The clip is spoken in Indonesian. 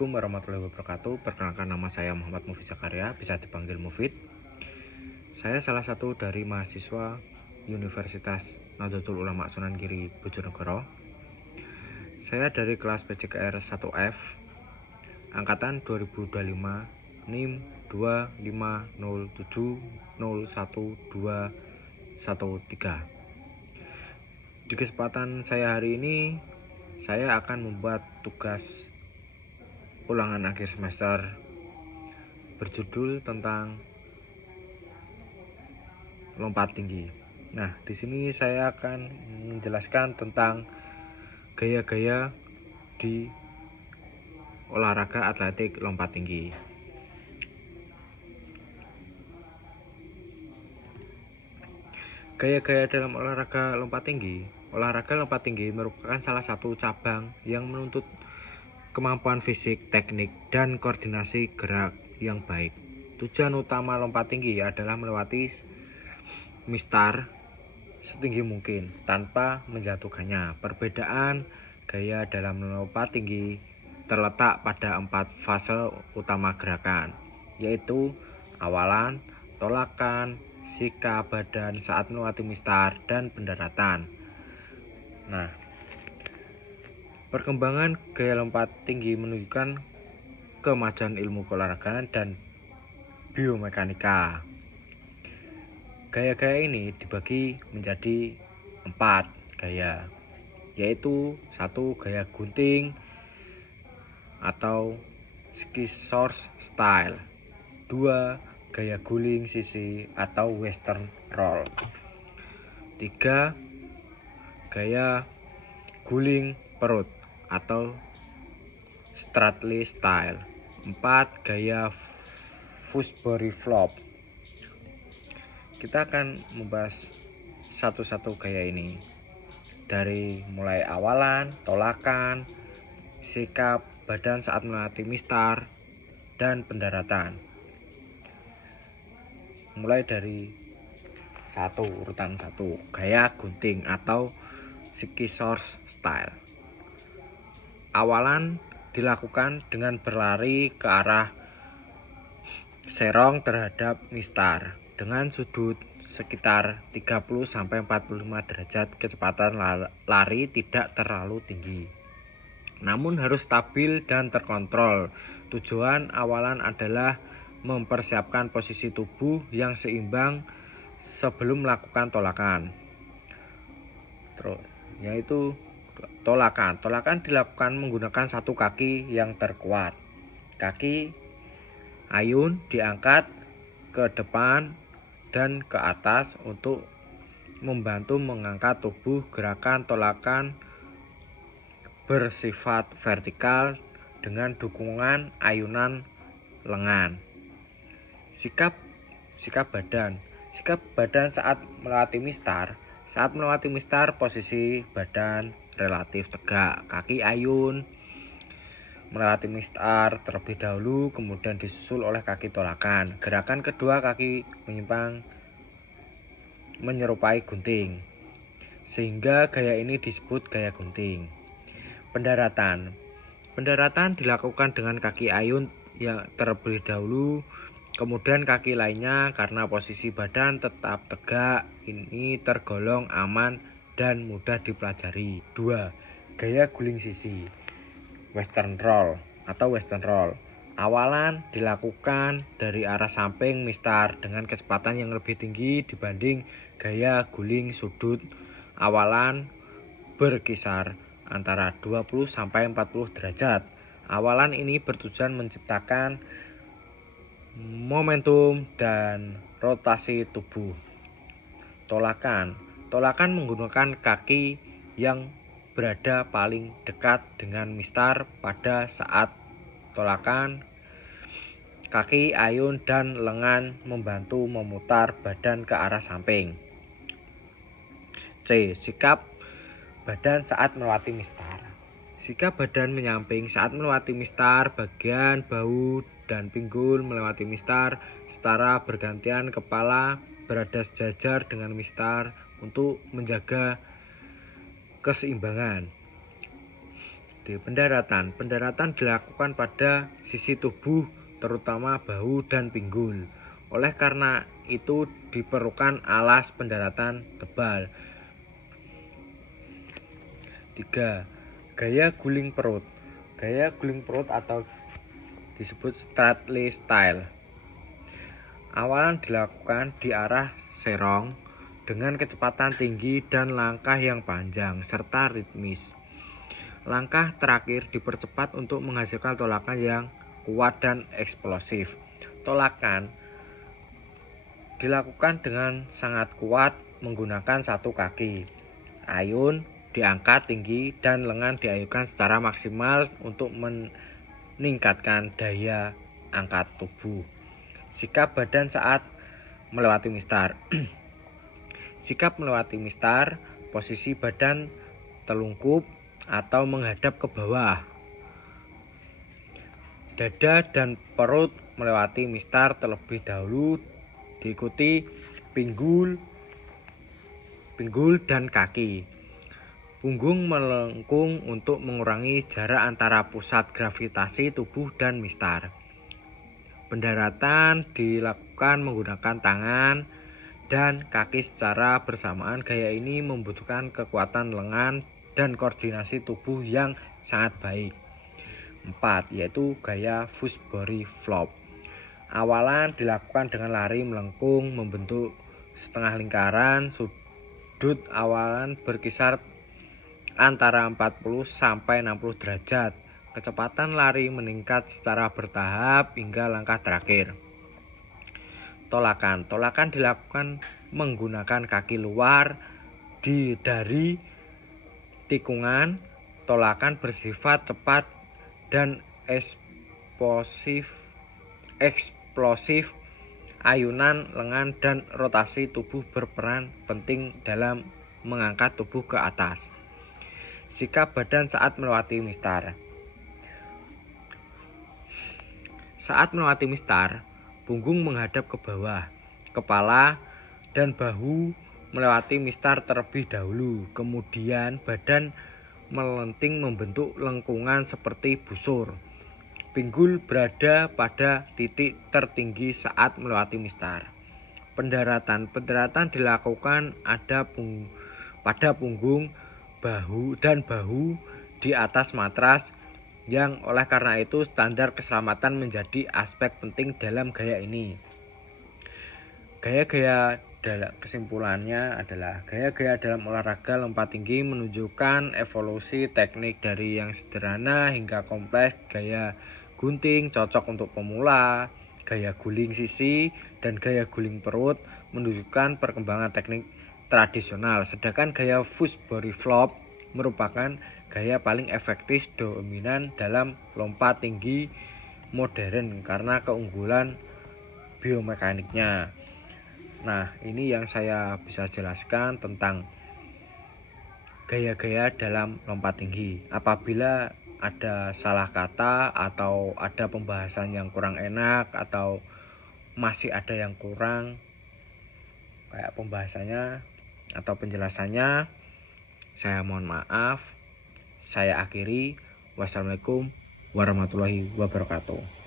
Assalamualaikum warahmatullahi wabarakatuh. Perkenalkan, nama saya Muhammad Mufid Zakaria, bisa dipanggil Mufid. Saya salah satu dari mahasiswa Universitas Nahdlatul Ulama Sunan Giri Bojonegoro. Saya dari kelas PJKR 1F angkatan 2025, NIM 25070101213. Di kesempatan saya hari ini, saya akan membuat tugas ulangan akhir semester berjudul tentang lompat tinggi. Nah, di sini saya akan menjelaskan tentang gaya-gaya di olahraga atletik lompat tinggi. Gaya-gaya dalam olahraga lompat tinggi. Olahraga lompat tinggi merupakan salah satu cabang yang menuntut kemampuan fisik, teknik, dan koordinasi gerak yang baik. Tujuan utama lompat tinggi adalah melewati mistar setinggi mungkin tanpa menjatuhkannya. Perbedaan gaya dalam melompat tinggi terletak pada 4 fase utama gerakan, yaitu awalan, tolakan, sikap badan saat melewati mistar, dan pendaratan. Nah, perkembangan gaya lompat tinggi menunjukkan kemajuan ilmu keolahragaan dan biomekanika. Gaya-gaya ini dibagi menjadi 4 gaya, yaitu 1. Gaya gunting atau scissors style. 2. Gaya guling sisi atau western roll. 3. Gaya guling perut atau Stradley style. 4. Gaya Fosbury flop. Kita akan membahas satu-satu gaya ini, dari mulai awalan, tolakan, sikap badan saat melewati mistar, dan pendaratan. Mulai dari urutan 1, gaya gunting atau scissors style. Awalan dilakukan dengan berlari ke arah serong terhadap mistar dengan sudut sekitar 30-45 derajat. Kecepatan lari tidak terlalu tinggi, namun harus stabil dan terkontrol. Tujuan awalan adalah mempersiapkan posisi tubuh yang seimbang sebelum melakukan tolakan. Yaitu tolakan. Tolakan dilakukan menggunakan satu kaki yang terkuat. Kaki ayun diangkat ke depan dan ke atas untuk membantu mengangkat tubuh. Gerakan tolakan bersifat vertikal dengan dukungan ayunan lengan. Sikap badan. Sikap badan saat melewati mistar. Saat melewati mistar, posisi badan relatif tegak. Kaki ayun melewati mistar terlebih dahulu, kemudian disusul oleh kaki tolakan. Gerakan kedua, kaki menyimpang menyerupai gunting, sehingga gaya ini disebut gaya gunting. Pendaratan. Pendaratan dilakukan dengan kaki ayun yang terlebih dahulu, kemudian kaki lainnya. Karena posisi badan tetap tegak, ini tergolong aman dan mudah dipelajari. 2. Gaya guling sisi, western roll atau western roll. Awalan dilakukan dari arah samping mistar dengan kecepatan yang lebih tinggi dibanding gaya guling sudut. Awalan berkisar antara 20-40 derajat. Awalan ini bertujuan menciptakan momentum dan rotasi tubuh. Tolakan. Tolakan menggunakan kaki yang berada paling dekat dengan mistar. Pada saat tolakan, kaki ayun dan lengan membantu memutar badan ke arah samping. C. Sikap badan saat melewati mistar. Sikap badan menyamping saat melewati mistar. Bagian bahu dan pinggul melewati mistar secara bergantian. Kepala berada sejajar dengan mistar untuk menjaga keseimbangan. Di pendaratan. Pendaratan dilakukan pada sisi tubuh, terutama bahu dan pinggul. Oleh karena itu diperlukan alas pendaratan tebal. 3. Gaya guling perut. Gaya guling perut atau disebut Stradley style. Awalan dilakukan di arah serong dengan kecepatan tinggi dan langkah yang panjang serta ritmis. Langkah terakhir dipercepat untuk menghasilkan tolakan yang kuat dan eksplosif. Tolakan dilakukan dengan sangat kuat menggunakan satu kaki. Ayun diangkat tinggi dan lengan diayunkan secara maksimal untuk meningkatkan daya angkat tubuh. Sikap badan saat melewati mistar. Sikap melewati mistar, posisi badan telungkup atau menghadap ke bawah. Dada dan perut melewati mistar terlebih dahulu, diikuti pinggul dan kaki. Punggung melengkung untuk mengurangi jarak antara pusat gravitasi tubuh dan mistar. Pendaratan dilakukan menggunakan tangan dan kaki secara bersamaan. Gaya ini membutuhkan kekuatan lengan dan koordinasi tubuh yang sangat baik. 4. Yaitu gaya Fosbury Flop. Awalan dilakukan dengan lari melengkung membentuk setengah lingkaran. Sudut awalan berkisar antara 40 sampai 60 derajat. Kecepatan lari meningkat secara bertahap hingga langkah terakhir. Tolakan. Tolakan dilakukan menggunakan kaki luar dari tikungan. Tolakan bersifat cepat dan eksplosif. Ayunan lengan dan rotasi tubuh berperan penting dalam mengangkat tubuh ke atas. Sikap badan saat melewati mistar. Saat melewati mistar, punggung menghadap ke bawah, kepala dan bahu melewati mistar terlebih dahulu. Kemudian badan melenting membentuk lengkungan seperti busur. Pinggul berada pada titik tertinggi saat melewati mistar. Pendaratan dilakukan pada punggung, bahu di atas matras, yang oleh karena itu standar keselamatan menjadi aspek penting dalam gaya ini. Kesimpulannya adalah gaya-gaya dalam olahraga lompat tinggi menunjukkan evolusi teknik dari yang sederhana hingga kompleks. Gaya gunting cocok untuk pemula, gaya guling sisi dan gaya guling perut menunjukkan perkembangan teknik tradisional, sedangkan gaya Fosbury Flop merupakan gaya paling efektif dominan dalam lompat tinggi modern karena keunggulan biomekaniknya. Nah, ini yang saya bisa jelaskan tentang gaya-gaya dalam lompat tinggi. Apabila ada salah kata atau ada pembahasan yang kurang enak atau masih ada yang kurang kayak pembahasannya atau penjelasannya, saya mohon maaf. Saya akhiri. Wassalamualaikum warahmatullahi wabarakatuh.